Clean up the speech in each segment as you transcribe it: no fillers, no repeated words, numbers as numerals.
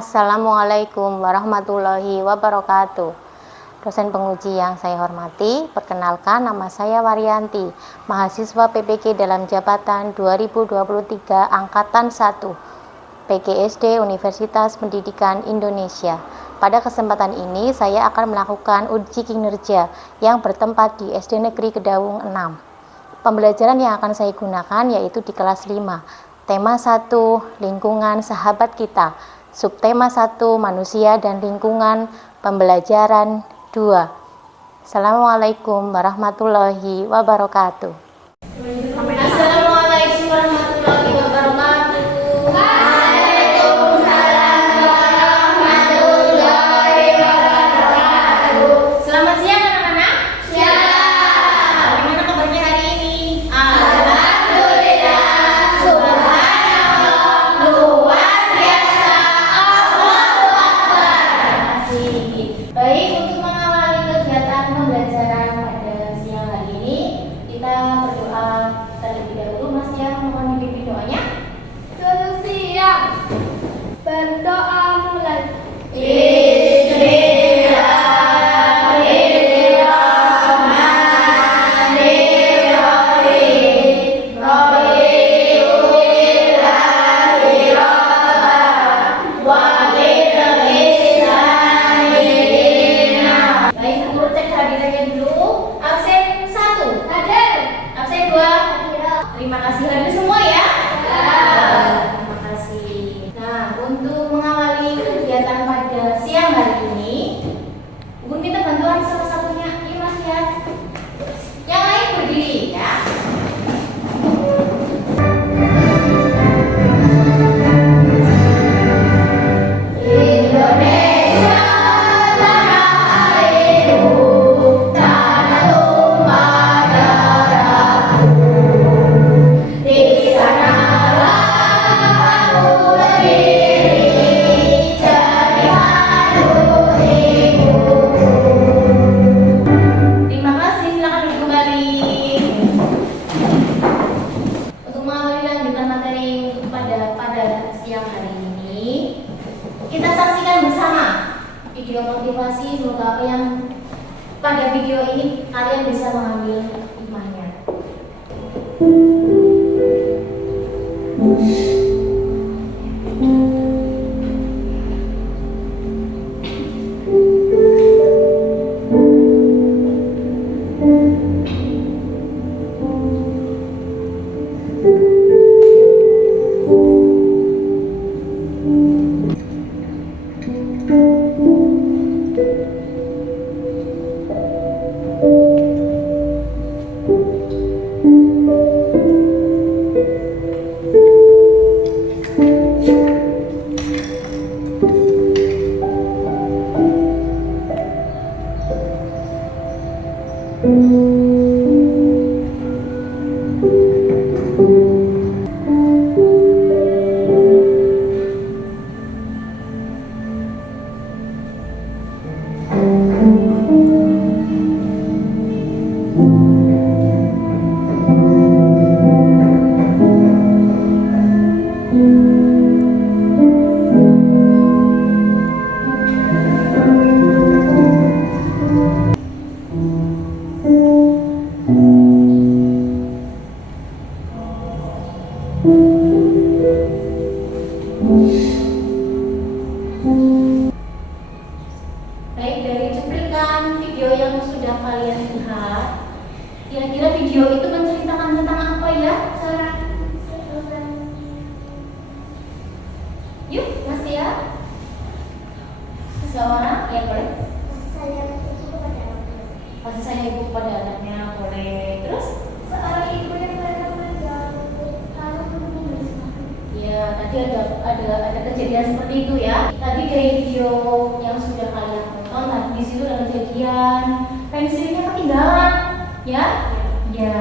Assalamualaikum warahmatullahi wabarakatuh. Dosen penguji yang saya hormati, perkenalkan nama saya Waryanti, mahasiswa PPG dalam jabatan 2023 Angkatan 1, PGSD Universitas Pendidikan Indonesia. Pada kesempatan ini saya akan melakukan uji kinerja yang bertempat di SD Negeri Kedawung 6. Pembelajaran yang akan saya gunakan yaitu di kelas 5. Tema 1, lingkungan sahabat kita. Subtema 1, manusia dan lingkungan. Pembelajaran 2. Assalamualaikum warahmatullahi wabarakatuh. Assalamualaikum warahmatullahi wabarakatuh. Waalaikumsalam warahmatullahi wabarakatuh. Selamat siang anak-anak. Siang. Bagaimana kabarnya hari ini? Alhamdulillah. Subhanallah. Luar biasa. Allahu Akbar. Asik. Baik, untuk mengawali kegiatan pembelajaran pada siang hari ini, kita berdoa terlebih dahulu. Mas ya, mohon dipimpin doanya. Selamat siang. Berdoa mulai. Bismillahirrahmanirrahim. Rabbighfirli wa baik, guru cek hadirannya dulu. Absen 1. Hadir. Absen 2. Terima kasih hadir semua ya. Terima kasih. Nah, untuk mengawali kegiatan pada siang hari ini, Bun minta bantuan salah satunya. Ini Mas ya. Yang lain berdiri ya. Indonesia tanah airku, tanah tumpah darahku. Di sanalah aku berdiri, jadi haru ibuku. Terima kasih, silakan duduk kembali. Untuk mengawali lanjutan materi pada siang hari ini, kita saksikan bersama video motivasi. Semoga apa yang pada video ini kalian bisa mengambil hikmahnya. Baik, dari cuplikan video yang sudah kalian lihat, kira-kira video itu menceritakan tentang apa ya? Yuk, Mas ya. Seseorang, ya boleh. Kasih sayang ibu kepada anaknya, boleh. Terus, seorang ibu yang ya, tadi ada kejadian seperti itu ya. Tadi dari video yang sudah kalian tonton, tadi di situ ada kejadian pensilnya ketinggalan, ya? Ya,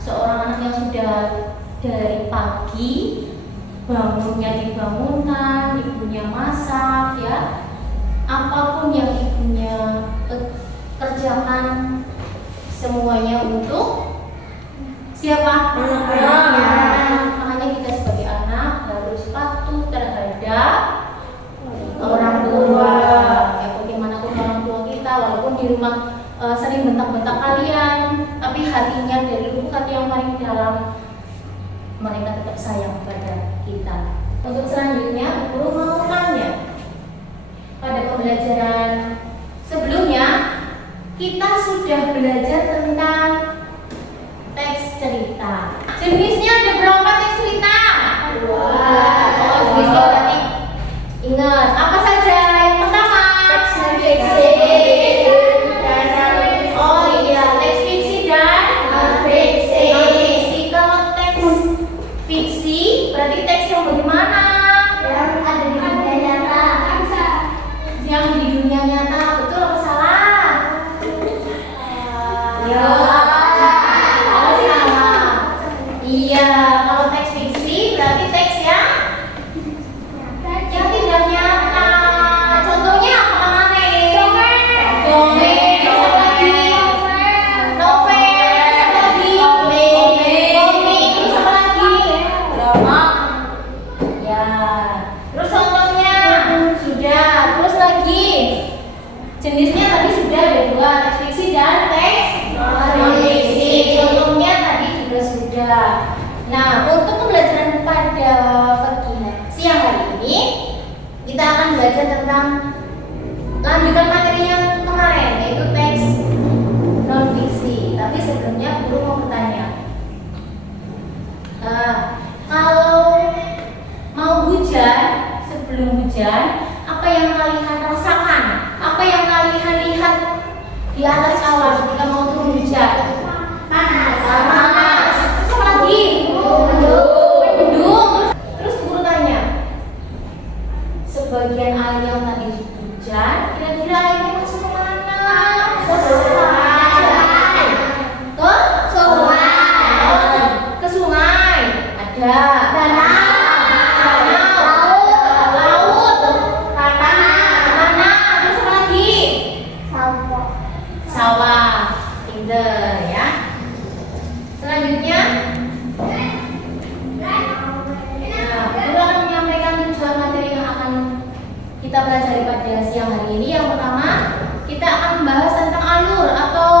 seorang anak yang sudah dari pagi bangunnya dibangunkan, ibunya masak, ya. Apapun yang ibunya kerjakan, semuanya untuk siapa? Anaknya. Makanya kita sebagai anak harus patuh terhadap bentak-bentak kalian, tapi hatinya dari lubuk hati yang paling dalam mereka tetap sayang pada kita. Untuk selanjutnya, guru mau tanya, pada pembelajaran sebelumnya kita sudah belajar tentang teks cerita. Jenisnya ada berapa teks cerita? Oh, jenisnya berarti ingat apa saja? Yang pertama, teks fiksi. Oh iya, teks fiksi dan non-fiksi. Kalau teks fiksi berarti teks yang bagaimana? Yang ada di dunia nyata. Yang di dunia nyata, betul atau salah? Ya. Iya, kalau teks fiksi berarti teks yang tidak nyata. Contohnya apa kemarin? Dongeng. Terus apa lagi? Novel. Terus apa lagi? Komik. Terus apa lagi? Drama. Ya. Terus contohnya sudah. Terus lagi jenisnya tadi sudah ada dua, teks fiksi dan teks non-fiksi. Contohnya tadi juga sudah. Nah, untuk pembelajaran pada siang hari ini kita akan belajar tentang lanjutan materi yang kemarin, yaitu teks non-fiksi. Tapi sebelumnya guru mau bertanya, kalau mau hujan, sebelum hujan, apa yang kalian rasakan? Apa yang kalian lihat di atas awan ketika mau turun hujan? Panas. Terus apa lagi? Mendung. Terus guru tanya, sebagian air yang tadi hujan, kira-kira airnya masuk ke mana? Ke sungai. Ke sungai. Ada. Laut. Tanah. Terus apa lagi? Sawah. Pinter ya. Selanjutnya, guru akan menyampaikan tujuan materi yang akan kita pelajari pada siang hari ini. Yang pertama, kita akan membahas tentang alur atau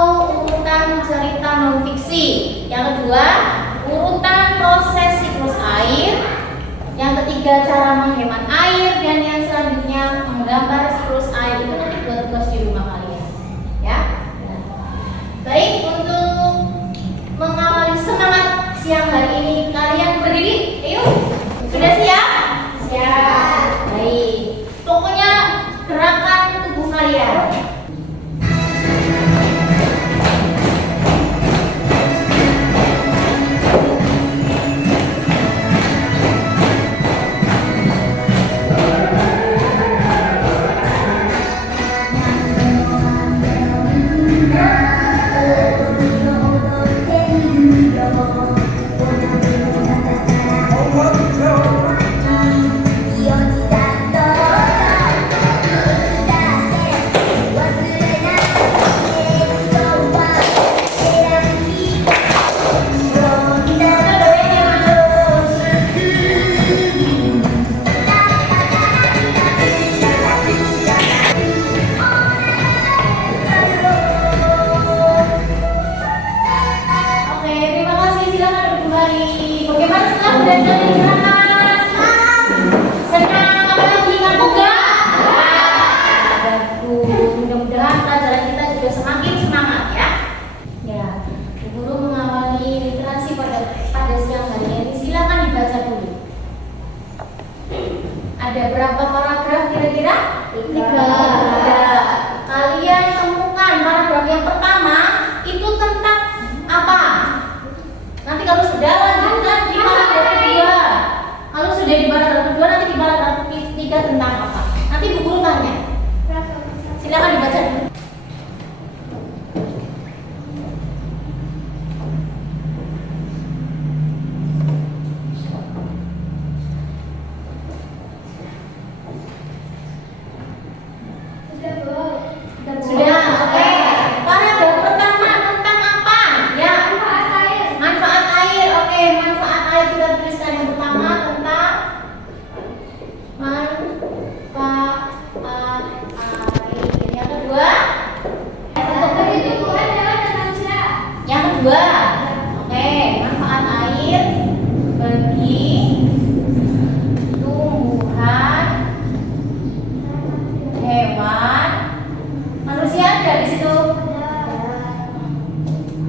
urutan cerita non-fiksi. Yang kedua, urutan proses siklus air. Yang ketiga, cara menghemat air. Dan yang selanjutnya, menggambar siklus air. Itu nanti buat tugas di rumah kalian. Ya. Baik, untuk mengawali semangat siang hari ini, kalian berdiri. Ayo. Sudah siap? Siap. Baik. Pokoknya gerakan tubuh kalian. Oke, terima kasih. Silakan duduk kembali. Bagaimana setelah belajar di kelas? Senang? Apalagi kamu enggak? Bagus. Mudah-mudahan pelajaran kita juga semakin semangat ya. Ya, guru mengawali literasi pada siang hari ini. Silakan dibaca dulu. Ada berapa paragraf kira-kira? 3. Kalian temukan paragraf yang pertama itu tentang apa? Nanti kalau sudah lanjutkan di paragraf kedua. Kalau sudah di paragraf kedua, nanti di paragraf ketiga tentang apa? Nanti bu guru tanya. Silakan dibaca dulu. dua. Oke, manfaat air bagi tumbuhan, hewan, manusia ada di situ.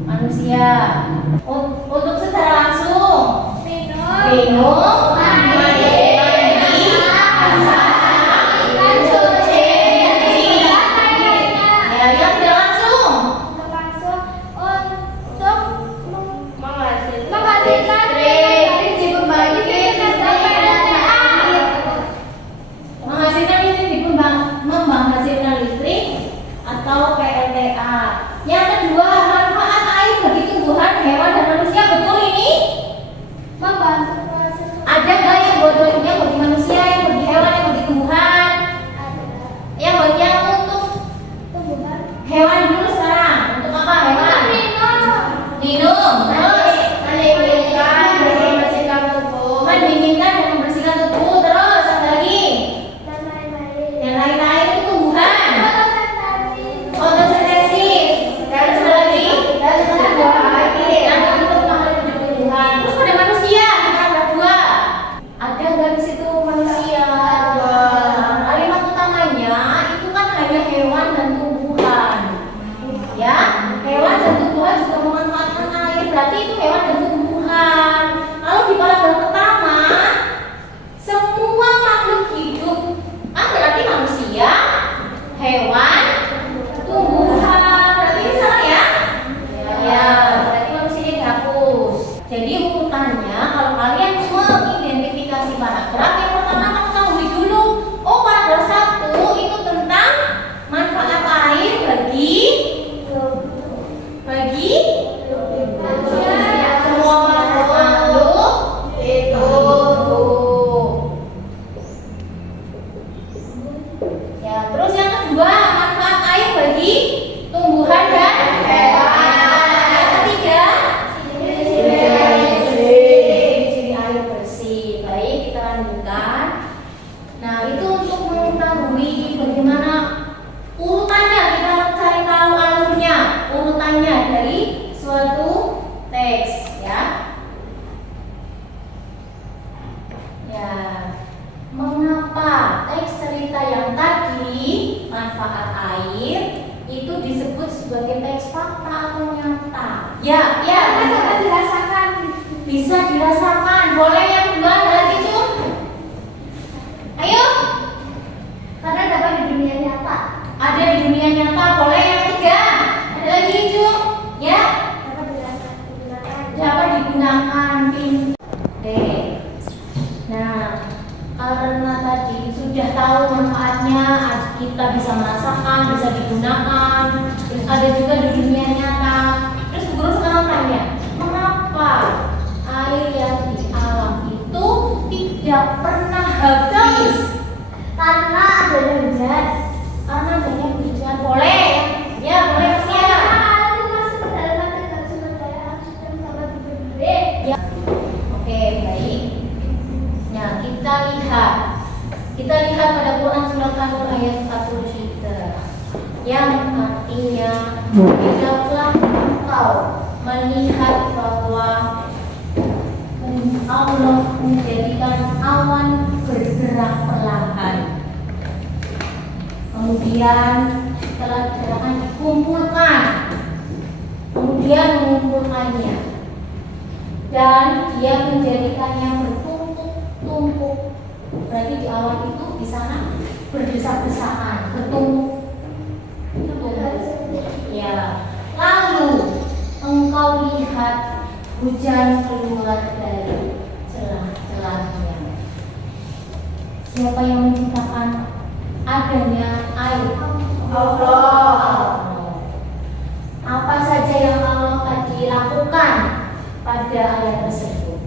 Manusia. Untuk secara langsung minum, mandi, cuci. Ya, yang tidak langsung untuk menghasilkan menghasilkan listrik menghasilkan listrik atau PLTA. Yang kedua, manfaat air bagi tumbuhan, hewan, dan manusia. Betul ini? membantu proses Ada nggak yang bagi manusia, yang bagi hewan, yang bagi tumbuhan? Yang untuk tumbuhan hewan dulu sekarang. Untuk apa hewan? Minum. Terus mendinginkan dan membersihkan tubuh. Terus apa lagi? dan lain-lain. Yang lain-lain itu tumbuhan. Fotosintesis. Fotosintesis. Terus apa lagi? Yang untuk makhluk hidup tumbuhan. Terus pada manusia kita ada dua. Ada nggak di situ manusia? Kalimat utamanya itu kan hanya hewan dan tumbuhan. Ya, hewan dan tumbuhan juga memanfaatkan air. Berarti itu hewan dan tumbuhan. Lalu di paragraf pertama, semua makhluk hidup. Berarti manusia, hewan, tumbuhan. Berarti ini salah ya? Ya, berarti manusia dihapus. Jadi urutannya kalau kalian mengidentifikasi paragraf, yang pertama kamu ketahui dulu. Oh, paragraf 1 itu tentang manfaat air bagi semua makhluk hidup. Ya, terus yang kedua, manfaat air bagi tumbuhan dan hewan. Yang ketiga, ciri air bersih. Baik, kita lanjutkan. Nah, itu untuk mengetahui bagaimana urutannya, kita cari tahu alurnya, urutannya dari suatu teks, ya. Ya, mengapa teks cerita yang tadi manfaat air itu disebut sebagai teks fakta atau nyata? Ya, Dapat dirasakan. bisa dirasakan. Boleh yang kedua ada lagi, Cum? Ayo. Karena dapat di dunia nyata. Ada di dunia nyata. Boleh yang ketiga? Ada lagi, Cum? Ya, Dapat dirasakan. dapat digunakan. Oke. Nah, karena tadi sudah tahu manfaatnya, kita bisa merasakan, bisa digunakan. Terus ada juga di dunia nyata. Terus guru sekarang tanya, mengapa air yang di alam itu tidak pernah habis? Karena adanya hujan. Karena adanya hujan. Boleh? Ya, boleh Mas ya. Karena itu masuk ke dalam kategori sumber daya alam sistem dapat diberi. Ya. Oke, baik. Nah, kita lihat pada Quran surat An-Nur ayat 43 yang artinya, tidaklah engkau melihat bahwa Allah menjadikan awan bergerak perlahan, kemudian setelah gerakan dikumpulkan, kemudian mengumpulkannya, dan dia menjadikannya bertumpuk-tumpuk. Berarti di awan itu di sana berdesak-desakan, bertumpuk. Ya. Lalu engkau lihat hujan keluar dari celah-celahnya. Siapa yang menciptakan adanya air? Allah. Apa saja yang Allah tadi lakukan pada ayat tersebut?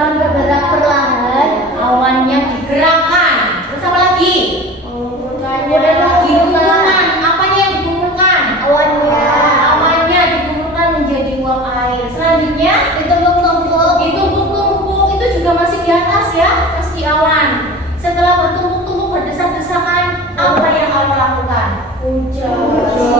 Awan bergerak perlahan, awannya digerakkan. Terus apa lagi? Dikumpulkan. Apanya yang dikumpulkan? Awannya dikumpulkan menjadi uap air. Selanjutnya ditumpuk-tumpuk. Itu juga masih di atas ya, masih di awan. Setelah bertumpuk-tumpuk berdesak-desakan, apa yang Allah lakukan? Hujan.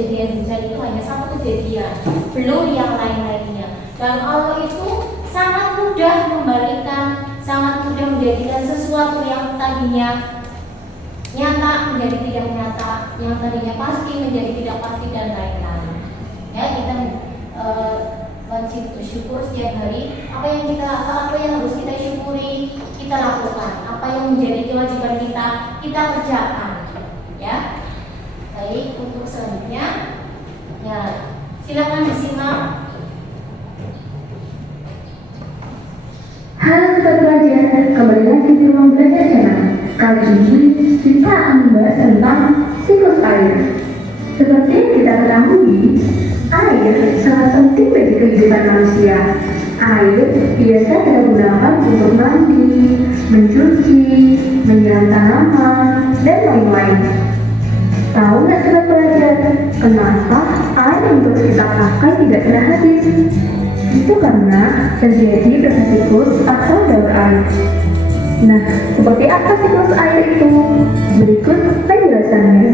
kejadian hujan itu hanya satu kejadian, belum yang lain-lainnya. Dan Allah itu sangat mudah membalikan, sangat mudah menjadikan sesuatu yang tadinya nyata menjadi tidak nyata, yang tadinya pasti menjadi tidak pasti, dan lain-lain. Ya, kita wajib bersyukur setiap hari. Apa yang harus kita syukuri, kita lakukan. Apa yang menjadi kewajiban kita kerjakan. Ya, baik, untuk selanjutnya, ya silakan disimak. Halo Sobat Pelajar, kembali lagi di ruang belajar channel. Kali ini kita akan membahas tentang siklus air. Seperti yang kita ketahui, air sangat penting bagi kehidupan manusia. Air biasa kita gunakan untuk mandi, mencuci, menyiram tanaman, dan lain-lain. Tahu nggak Sobat Pelajar, kenapa air yang terus kita pakai tidak pernah habis? Itu karena terjadi proses siklus atau daur air. Nah, seperti apa siklus air itu? Berikut penjelasannya.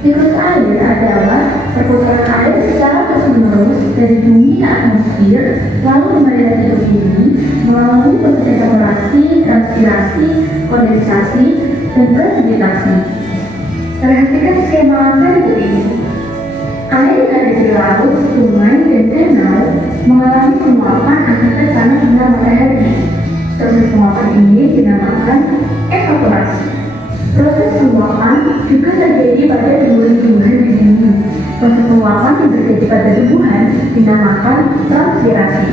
Siklus air adalah perputaran air secara terus-menerus dari bumi ke atmosfer, lalu kembali lagi ke bumi melalui proses evaporasi, transpirasi, kondensasi, dan presipitasi. Perhatikan skema berikut ini. Air yang ada di laut, sungai, dan danau mengalami penguapan akibat panas sinar matahari. Proses penguapan ini dinamakan evaporasi. Proses penguapan juga terjadi pada tumbuhan-tumbuhan di bumi. Proses penguapan yang terjadi pada tumbuhan dinamakan transpirasi.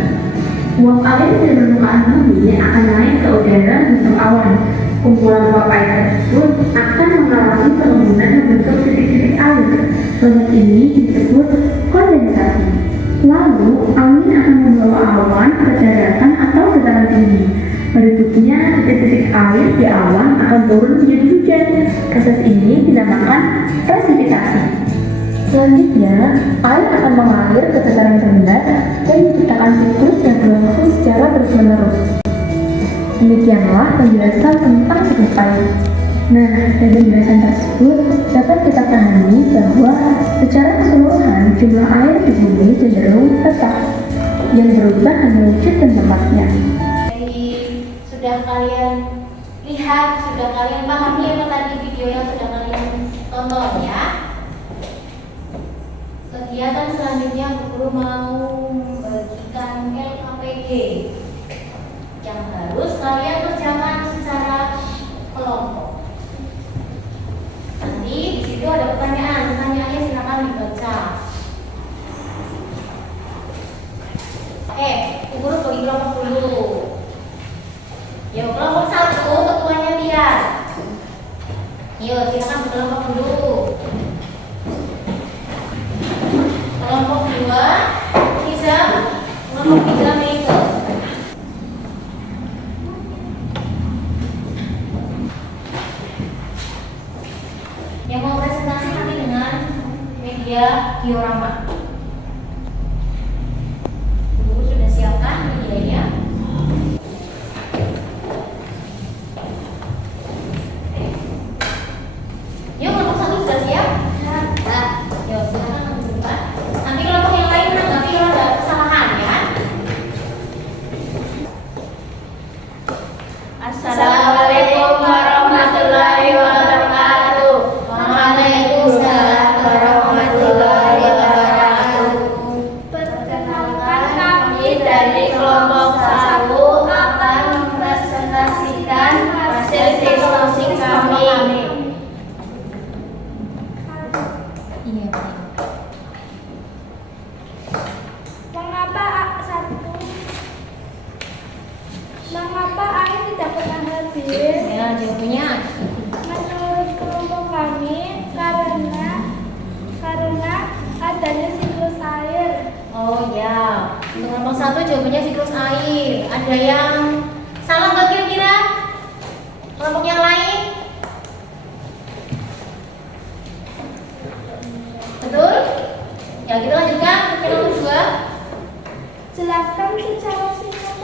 Uap air dari permukaan bumi akan naik ke udara bentuk awan. Kumpulan uap air tersebut akan mengalami penimbunan membentuk titik-titik air. Proses ini disebut kondensasi. Lalu, angin akan membawa awan ke daratan atau dataran tinggi. Berikutnya, titik-titik air di awan akan turun menjadi hujan. Proses ini dinamakan presipitasi. Selanjutnya, air akan mengalir ke dataran rendah dan menciptakan siklus yang berlangsung secara terus-menerus. Demikianlah penjelasan tentang siklus air. Nah, dari penjelasan tersebut dapat kita pahami bahwa secara keseluruhan jumlah air di bumi cenderung tetap, yang berubah hanya wujud dan tempatnya. Sudah kalian lihat, sudah kalian pahami apa tadi video yang sudah kalian tonton ya. Kegiatan selanjutnya guru mau membagikan LKPD yang harus kalian kerjakan secara kelompok. Nanti di situ ada pertanyaannya silakan dibaca. Oke, guru bagi kelompok dulu. Yuk, kelompok 1, ketuanya lihat. Yuk, silakan berkelompok dulu. Kelompok 2, Hizam. Kelompok 3, Meiko. Yang mau presentasi nanti dengan media diorama. Guru sudah siapkan medianya. Yuk, kelompok 1 sudah siap? Nah, yuk silakan menunjukkan. Nanti kelompok yang lain menanggapi kalau ada kesalahan ya. Assalamualaikum warahmatullahi wabarakatuh. Waalaikumsalam warahmatullahi wabarakatuh. Perkenalkan kami Dari kelompok 1 akan mempresentasikan hasil diskusi kami. Iya. Mengapa air tidak pernah habis? Ya, jawabannya. Menurut kelompok kami, karena adanya siklus air. Oh ya, untuk kelompok 1 jawabannya siklus air. Ada yang salah nggak kira-kira? Kelompok yang lain? Betul? Ya, kita lanjutkan ke kelompok secara singkat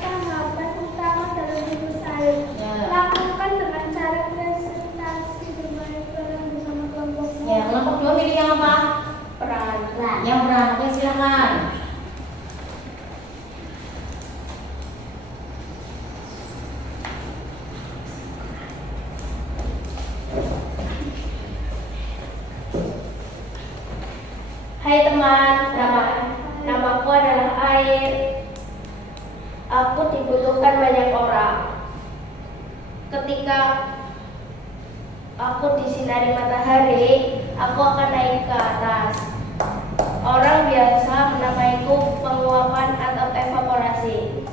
tahapan utama dalam siklus air. Ya. Lakukan dengan cara presentasi bermain peran bersama kelompokmu. Ya, kelompok 2 pilih yang apa? Peran. Yang peran. Oke, silakan. Hai teman, namaku adalah Air. Aku dibutuhkan banyak orang. Ketika aku disinari matahari, aku akan naik ke atas. Orang biasa menamaiku penguapan atau evaporasi.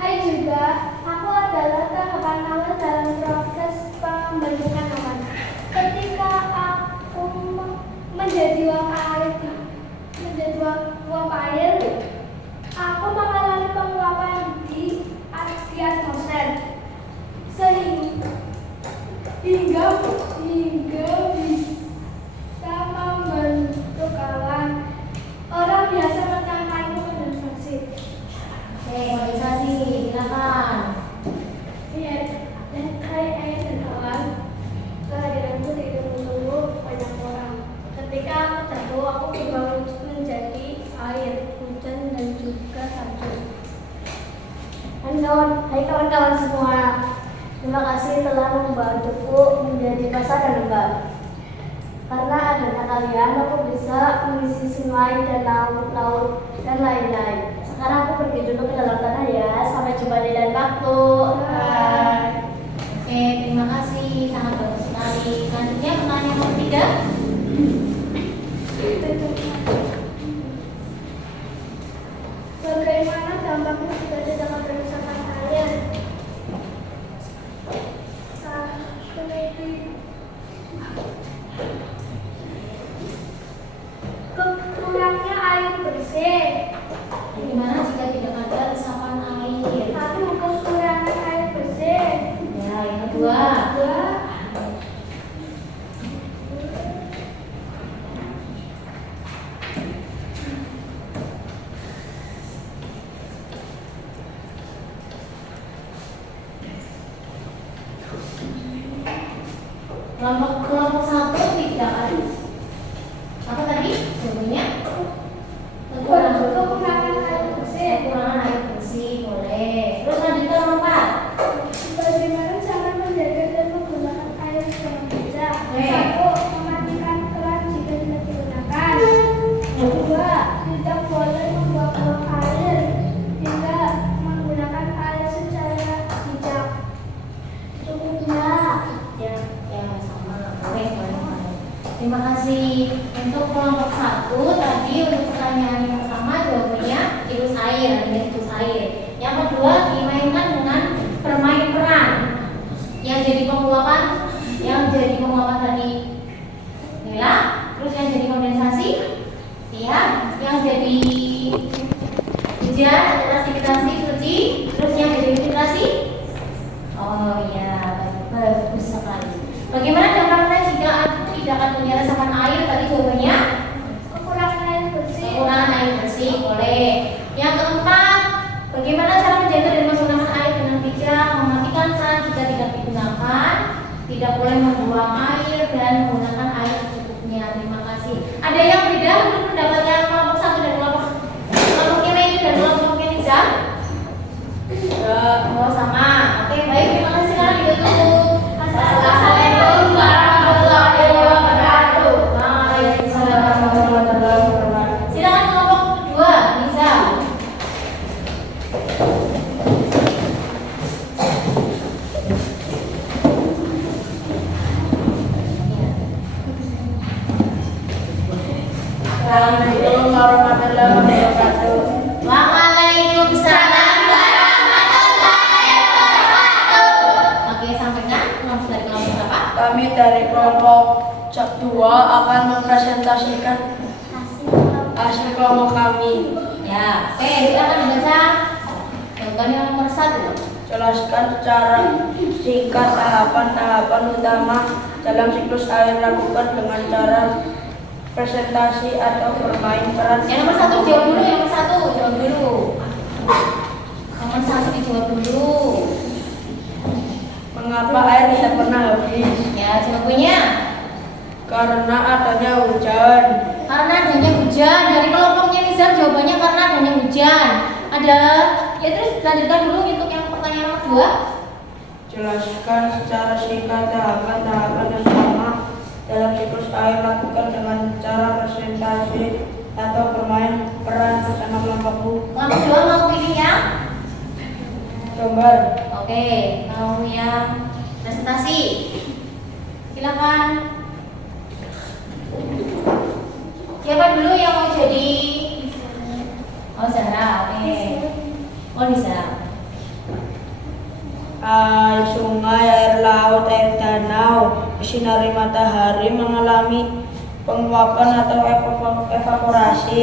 Hai juga, aku adalah tahapan awal dalam proses pembentukan awan. Ketika aku menjadi uap air, aku mengalami penguapan di atmosfer hingga bisa membentuk awan. Orang biasa menamaiku kondensasi. Oke, kondensasi, silakan. Hai air dan awan, kehadiranku tidak menunggu banyak orang. Ketika aku jatuh, aku berubah menjadi air, hujan dan juga salju. Hai kawan-kawan semua, terima kasih telah membantuku menjadi basah dan lembab. Karena adanya kalian, aku bisa mengisi sungai dan laut dan lain-lain. Sekarang aku pergi dulu ke dalam tanah ya. Sampai jumpa di lain waktu. Bye. Oke, terima kasih. Sangat bagus sekali. Selanjutnya pertanyaan nomor 3. Bagaimana dampaknya jika tidak ada misalkan air? Kurangnya air bersih. Gimana jika tidak ada resapan air? Kekurangan air bersih. Ya, yang kedua. Kelompok 1 tidak ada. Apa tadi? Jawabannya? Kekurangan air bersih. Kekurangan air bersih, boleh. Terus lanjutkan nomor 4. Bagaimana cara menjaga dan menggunakan air dengan bijak? Oke. 1. Mematikan keran jika tidak digunakan. 2. Tidak boleh membuang-buang air. 3. Menggunakan air secara bijak. Cukupnya. Ya, sama. Boleh. Terima kasih. Untuk kelompok 1 tadi untuk pertanyaan yang pertama jawabannya siklus air, adanya siklus air. Yang kedua dimainkan dengan bermain peran. Yang jadi penguapan tadi Nila, terus yang jadi kondensasi, ya, yang jadi hujan, precipitation suci, terus yang jadi filtrasi. Oh iya, bagus sekali. Bagaimana dampaknya jika aku tidak akan punya resapan air? Tadi jawabannya Kekurangan air bersih. kekurangan air bersih, boleh. Yang keempat, bagaimana cara menjaga dan menggunakan air dengan bijak? Mematikan keran jika tidak digunakan, tidak boleh membuang air dan menggunakan air secukupnya. Terima kasih. Ada yang beda untuk pendapatnya kelompok 1 dan kelompoknya Mei dan kelompoknya Nizam? Oh, sama. Oke, baik. Terima kasih. Sekarang ditutup. Assalamualaikum warahmatullahi wabarakatuh. Waalaikumsalam warahmatullahi wabarakatuh. Silakan kelompok 2, Nizam. Assalamualaikum warahmatullahi wabarakatuh. Waalaikumsalam warahmatullahi wabarakatuh. Oke, sampaikan dari kelompok berapa? Kami dari kelompok 2 akan mempresentasikan hasil kelompok kami. Ya, oke, kita akan membaca jawaban yang nomor 1. Jelaskan secara singkat tahapan-tahapan utama dalam siklus air. Lakukan dengan cara presentasi atau bermain peran. Yang nomor satu jawab dulu, yang nomor satu jawab dulu. Nomor satu dijawab dulu. Mengapa air tidak pernah habis? Ya, jawabannya. Karena adanya hujan. Karena adanya hujan. Dari kelompoknya Nizam jawabannya karena adanya hujan. Ada, ya terus lanjutkan dulu untuk yang pertanyaan nomor 2. Jelaskan secara singkat tahapan-tahapan yang sama dalam siklus air. Lakukan dengan cara presentasi atau bermain peran bersama kelompokmu. Kelompok 2 mau pilih yang? Gambar. Oke, mau yang presentasi. Silakan. Siapa dulu yang mau jadi? Oh, Zara. Oke. Oh, Lisa. Air sungai, air laut, air danau disinari matahari mengalami penguapan atau evaporasi.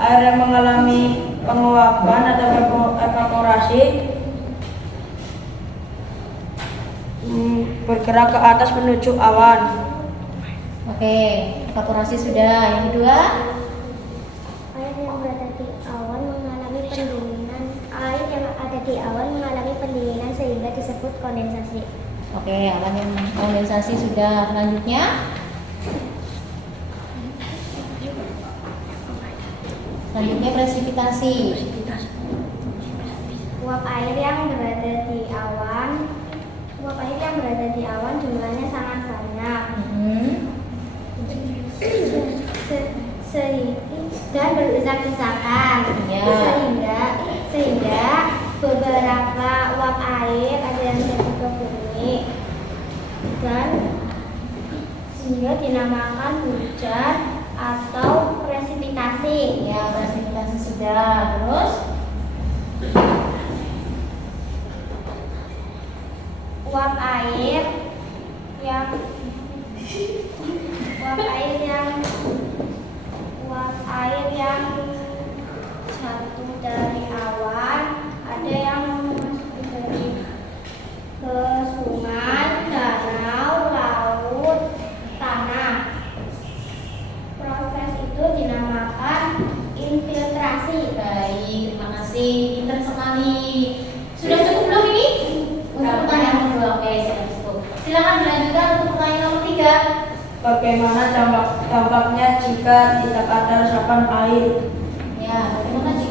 Air yang mengalami penguapan atau evaporasi bergerak ke atas menuju awan. Oke, evaporasi sudah. Yang kedua? Air yang berada di awan mengalami pendinginan. Air yang ada di awan mengalami pendinginan sehingga disebut kondensasi. Oke, awan yang kondensasi sudah. Selanjutnya? Selanjutnya presipitasi. Uap air yang berada di awan jumlahnya sangat banyak. Dan berdesak-desakan. Ya. Sehingga beberapa uap air ada yang jatuh ke bumi dan sehingga dinamakan hujan atau presipitasi. Ya, presipitasi sudah. Terus? Uap air yang jatuh dari awan ada yang masuk ke sungai, danau, laut, tanah. Proses itu dinamakan infiltrasi. Baik, terima kasih. Pinter sekali. Sudah cukup belum ini? Untuk pertanyaan nomor 2. Oke, sudah cukup. Silakan dilanjutkan untuk pertanyaan nomor 3. Bagaimana dampaknya jika tidak ada resapan air? Ya, bagaimana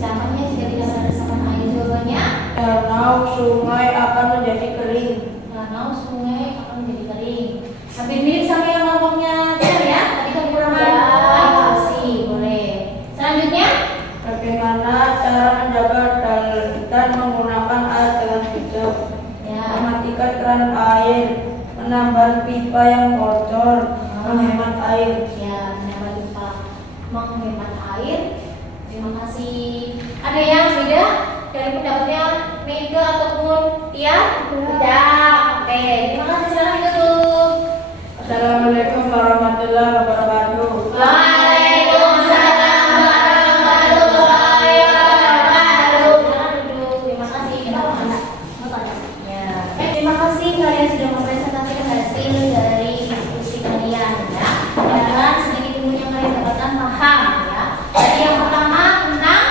dampaknya jika tidak ada resapan air? Jawabannya? Danau, sungai akan menjadi kering. Danau, sungai akan menjadi kering. Hampir mirip sama yang kelompoknya tadi ya. Tadi kekurangan air bersih, boleh. Selanjutnya? Bagaimana cara menjaga dan menggunakan air dengan bijak? Ya. Mematikan keran air, menambah pipa yang bocor, menghemat air. Ya, menghemat air. Terima kasih. Ada yang beda dari pendapatnya Mega ataupun Tia? Beda. Oke, terima kasih. Silakan ditutup. Assalamualaikum warahmatullahi wabarakatuh. Waalaikumsalam warahmatullahi wabarakatuh. Silakan duduk. Terima kasih. Ya. Terima kasih kalian sudah mempresentasikan hasil dari diskusi kalian ya. Mudah-mudahan sedikit ilmu yang kalian dapatkan paham ya. Jadi yang pertama tentang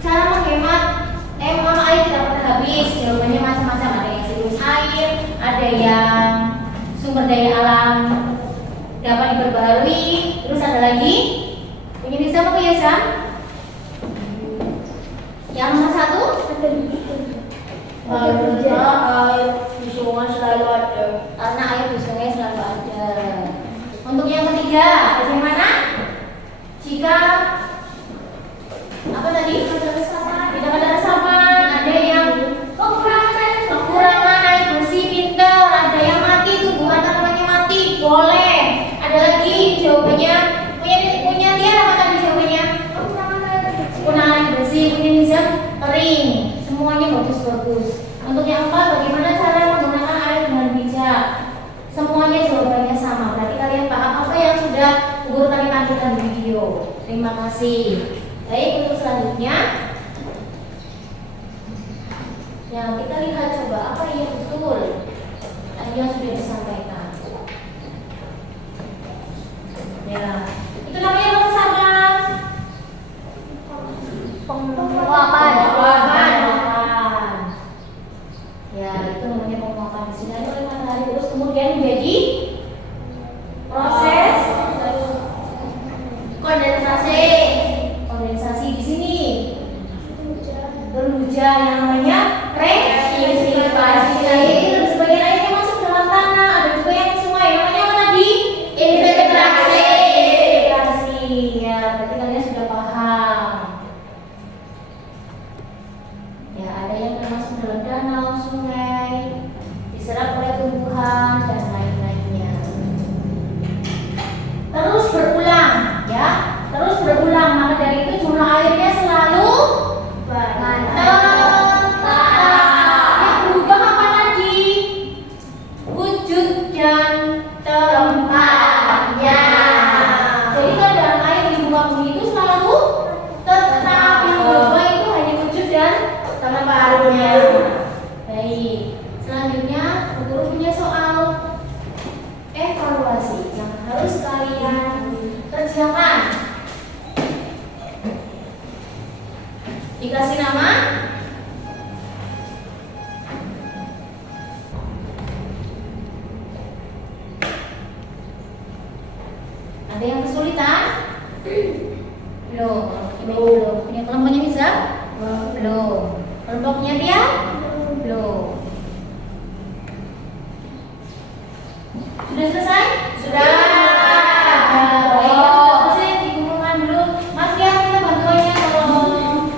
cara menghemat air tidak pernah habis. Jawabannya macam-macam. Ada yang siklus air, ada yang sumber daya alam dapat diperbarui. Terus ada lagi punya bisa apa ya Sam? Yang nomor 1? Karena air di sungai selalu ada. Karena air di sungai selalu ada. Untuk yang ketiga, bagaimana jika apa tadi? Tidak ada resapan, ada yang kekurangan air bersih, pinter, ada yang mati, tumbuhan tanamannya mati, boleh. Ada lagi jawabannya punya dia apa tadi jawabannya? Kekurangan air bersih, punya Nizam kering. Semuanya bagus-bagus. Untuk yang 4, bagaimana cara menggunakan air dengan bijak? Semuanya jawabannya sama. Berarti kalian paham apa yang sudah guru tadi tampilkan di video. Terima kasih. Baik, untuk selanjutnya, ya kita lihat coba apa yang betul tadi yang sudah disampaikan. Ya, berarti kalian sudah paham. Ya, ada yang termasuk dalam danau, sungai, diserap oleh tumbuhan dan lain-lainnya. Terus berulang, ya, terus berulang. Maka dari itu jumlah airnya selalu yang berubah apa tadi? Wujud dan tempatnya. Jadi keadaan air di muka bumi itu selalu tetap, yang berubah itu hanya wujud dan tempatnya. Baik, selanjutnya guru punya soal evaluasi yang harus kalian kerjakan. Dikasih nama ada yang kesulitan? Belum. Punya kelompoknya bisa? Belum. Kelompoknya dia? Belum. Sudah selesai? Sudah. Baik, sudah selesai, dikumpulkan dulu. Mas ya, kita bantuannya tolong.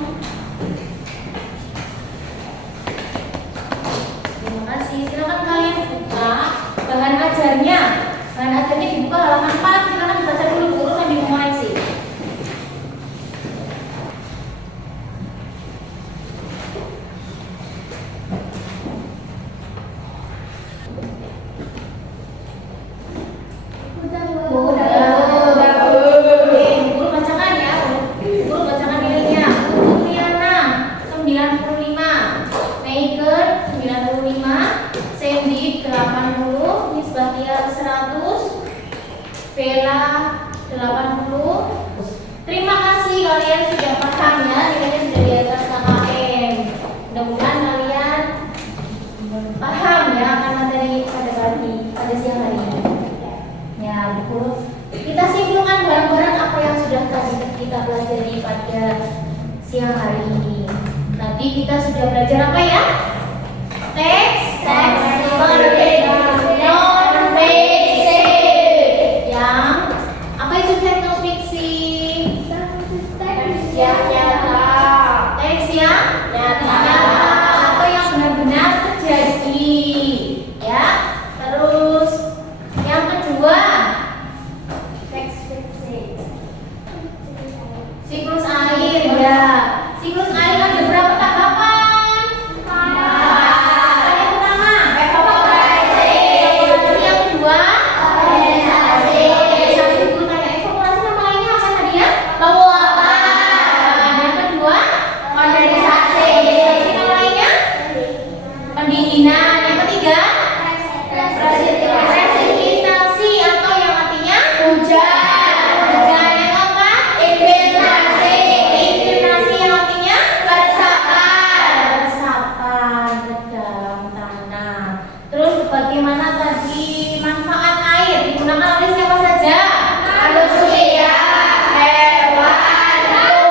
Terima kasih. Silakan kalian buka bahan ajarnya. Bahan ajarnya dibuka halaman 4. Silakan dibaca dulu, guru sambil mengoreksi. Guru bacakan ya. Guru bacakan nilainya. Untuk Riana 95, Megan 95, Sandy 80, Miss Bahtiar 100, Bella 80. Terima kasih kalian sudah paham ya, nilainya sudah di atas KKM. Mudah-mudahan kalian paham ya akan materi pada siang hari ini. Ya, Bu. Kita simpulkan bareng-bareng apa yang sudah tadi kita pelajari pada siang hari ini. Tadi kita sudah belajar apa ya? Teks, non-fiksi. Yang apa itu teks non-fiksi? Teks yang nyata. Teks yang nyata. Apa yang benar-benar terjadi. Ya. Terus yang kedua, siklus air ya. Siklus air ada berapa tahapan? Ada yang pertama evaporasi. Yang kedua kondensasi. Itu kayak evaporasi, nama lainnya apa tadi ya? Penguapan. Yang kedua kondensasi. Nama lainnya pendinginan. Yang ketiga presipitasi atau yang artinya hujan. Yang keempat infiltrasi yang artinya resapan ke dalam tanah. Terus bagaimana tadi manfaat air digunakan oleh siapa saja? Manusia, hewan,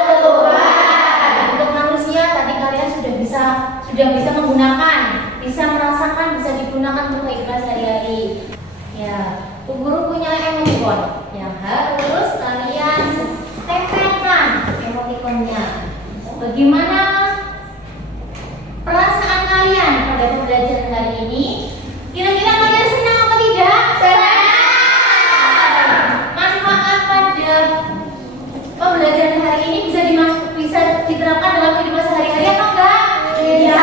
tumbuhan. Untuk manusia tadi kalian sudah bisa menggunakan, bisa merasakan, bisa digunakan untuk kehidupan sehari-hari. Ya, Bu Guru punya emoticon yang harus kalian tempelkan emoticonnya. Bagaimana perasaan kalian pada pembelajaran hari ini? Kira-kira kalian senang apa tidak? Senang. Manfaat pada pembelajaran hari ini bisa diterapkan dalam kehidupan sehari-hari apa enggak? Iya.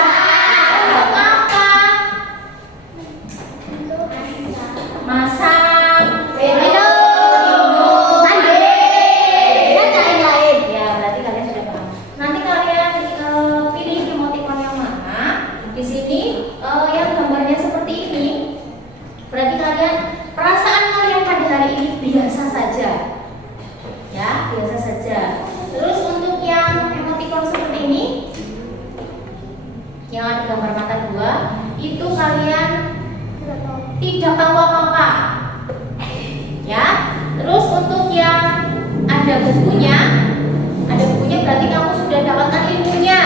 Untuk apa? Masak, minum, mandi, dan lain-lain. Ya, berarti kalian sudah paham. Nanti kalian pilih emoticon yang mana. Di sini yang gambarnya seperti ini. Berarti kalian perasaan kalian pada hari ini biasa saja. Ya, biasa saja. Terus untuk yang emoticon seperti ini, yang ada gambar mata dua, itu kalian tidak tahu apa-apa. Ya. Terus untuk yang ada bukunya berarti kamu sudah dapatkan ilmunya.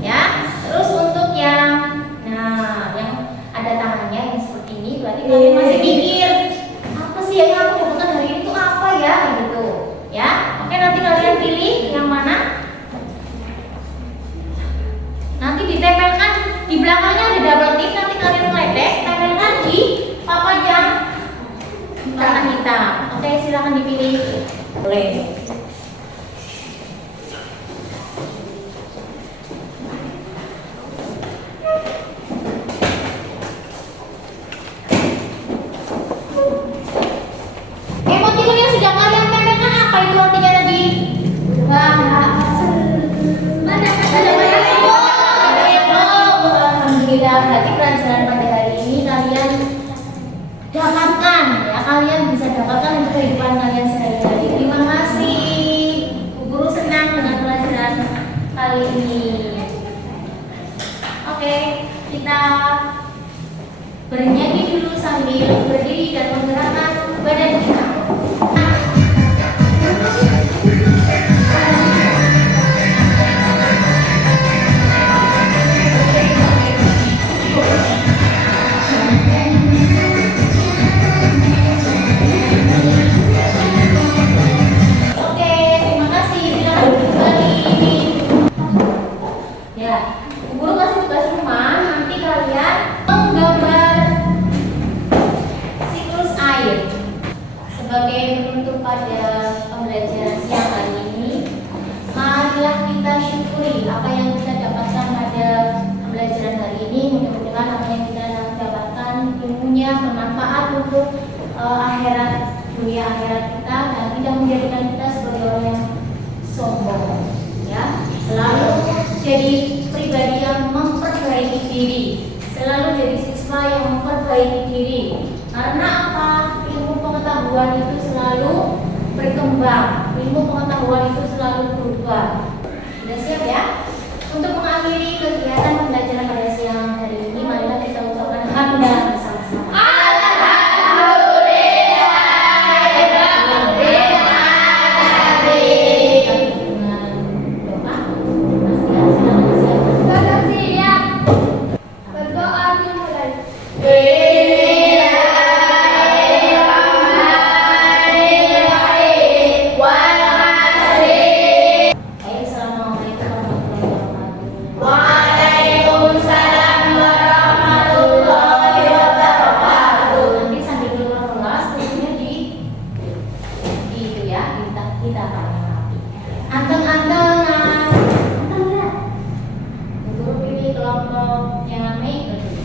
Ya. Terus untuk yang ada tangannya yang seperti ini berarti kalian masih mikir, apa sih yang aku dapatkan hari ini itu apa ya gitu. Ya. dipilih? Boleh. Emoticon yang sudah kalian tempelkan apa itu artinya tadi? Alhamdulillah, berarti pelajaran pada hari ini kalian dapatkan ya, kalian bisa dapatkan untuk kehidupan kalian sehari-hari. Terima kasih, Bu Guru senang dengan pelajaran kali ini. Oke, kita bernyanyi dulu sambil berdiri dan menggerakkan badan kita. Oke, terima kasih. Silakan kembali. Ya, Bu Guru kasih tugas rumah. Nanti kalian menggambar siklus air sebagai penutup pada pembelajaran siang hari ini. Marilah kita syukuri apa yang kita dapatkan pada pembelajaran hari ini. Mudah-mudahan apa yang kita dapatkan ilmunya bermanfaat untuk akhirat, dunia akhirat kita, dan tidak menjadikan kita sebagai orang yang sombong. Ya, selalu jadi pribadi yang memperbaiki diri, selalu jadi siswa yang memperbaiki diri. Karena apa? Ilmu pengetahuan itu selalu berkembang, ilmu pengetahuan itu selalu berubah. Sudah siap ya? Untuk mengakhiri kegiatan pembelajaran pada siang hari ini, marilah kita ucapkan hamdalah bersama-sama. Kelompok yang ramai berdiri.